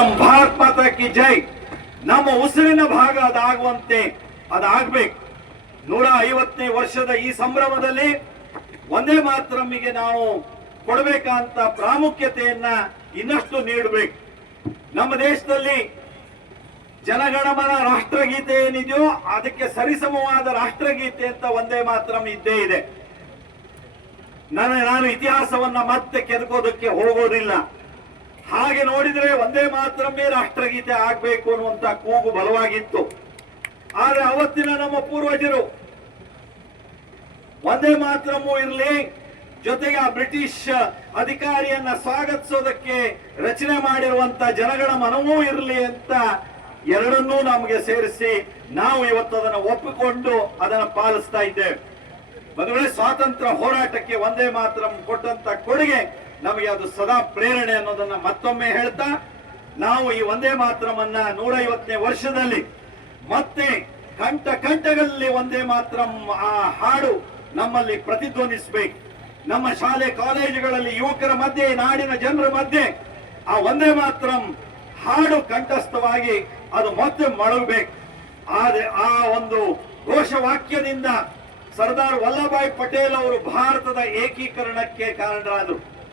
ಮಾತರಂ, ಭಾರತ್ ಮಾತಾ ಕಿ ಜೈ. ನಮ್ಮ ಉಸಿರಿನ ಭಾಗ ಅದಾಗುವಂತೆ ಅದಾಗಬೇಕು. 150ನೇ ವರ್ಷದ ಈ ಸಂಭ್ರಮದಲ್ಲಿ ಒಂದೇ ಮಾತರಮ್ಮಿಗೆ ನಾವು ಕೊಡಬೇಕಂತ ಪ್ರಾಮುಖ್ಯತೆಯನ್ನ ಇನ್ನಷ್ಟು ನೀಡಬೇಕು. ನಮ್ಮ ದೇಶದಲ್ಲಿ ಜನಗಣಮನ ರಾಷ್ಟ್ರಗೀತೆ ಏನಿದೆಯೋ ಅದಕ್ಕೆ ಸರಿಸಮವಾದ ರಾಷ್ಟ್ರಗೀತೆ ಅಂತ ಒಂದೇ ಮಾತರಂ ಇದ್ದೇ ಇದೆ. ನಾನು ಇತಿಹಾಸವನ್ನ ಮತ್ತೆ ಕೆದಕೋದಕ್ಕೆ ಹೋಗೋದಿಲ್ಲ. ಹಾಗೆ ನೋಡಿದ್ರೆ ಒಂದೇ ಮಾತರಮ್ಮೇ ರಾಷ್ಟ್ರಗೀತೆ ಆಗ್ಬೇಕು ಅನ್ನುವಂತ ಕೂಗು ಬಲವಾಗಿತ್ತು. ಆದ್ರೆ ಅವತ್ತಿನ ನಮ್ಮ ಪೂರ್ವಜರು ಒಂದೇ ಮಾತರಮ್ಮೂ ಇರಲಿ, ಜೊತೆಗೆ ಆ ಬ್ರಿಟಿಷ್ ಅಧಿಕಾರಿಯನ್ನ ಸ್ವಾಗತಿಸೋದಕ್ಕೆ ರಚನೆ ಮಾಡಿರುವಂತ ಜನಗಳ ಮನವೂ ಇರಲಿ ಅಂತ ಎರಡನ್ನೂ ನಮಗೆ ಸೇರಿಸಿ ನಾವು ಇವತ್ತು ಅದನ್ನು ಒಪ್ಪಿಕೊಂಡು ಅದನ್ನು ಪಾಲಿಸ್ತಾ ಇದ್ದೇವೆ. ಮದುವೆ ಸ್ವಾತಂತ್ರ್ಯ ಹೋರಾಟಕ್ಕೆ ಒಂದೇ ಮಾತರಂ ಕೊಟ್ಟಂತ ಕೊಡುಗೆ ನಮಗೆ ಅದು ಸದಾ ಪ್ರೇರಣೆ ಅನ್ನೋದನ್ನ ಮತ್ತೊಮ್ಮೆ ಹೇಳ್ತಾ, ನಾವು ಈ ಒಂದೇ ಮಾತರಮನ್ನ 150ನೇ ವರ್ಷದಲ್ಲಿ ಮತ್ತೆ ಕಂಠಗಳಲ್ಲಿ ಒಂದೇ ಮಾತರಂ ಆ ಹಾಡು ನಮ್ಮಲ್ಲಿ ಪ್ರತಿಧ್ವನಿಸಬೇಕು. ನಮ್ಮ ಶಾಲೆ ಕಾಲೇಜುಗಳಲ್ಲಿ ಯುವಕರ ಮಧ್ಯೆ, ನಾಡಿನ ಜನರ ಮಧ್ಯೆ ಆ ಒಂದೇ ಮಾತರಂ ಹಾಡು ಕಂಠಸ್ಥವಾಗಿ ಅದು ಮತ್ತೆ ಮೊಳಗಬೇಕು. ಆದ್ರೆ ಆ ಒಂದು ಘೋಷವಾಕ್ಯದಿಂದ ಸರ್ದಾರ್ ವಲ್ಲಭಭಾಯಿ ಪಟೇಲ್ ಅವರು ಭಾರತದ ಏಕೀಕರಣಕ್ಕೆ ಕಾರಣರಾದರು.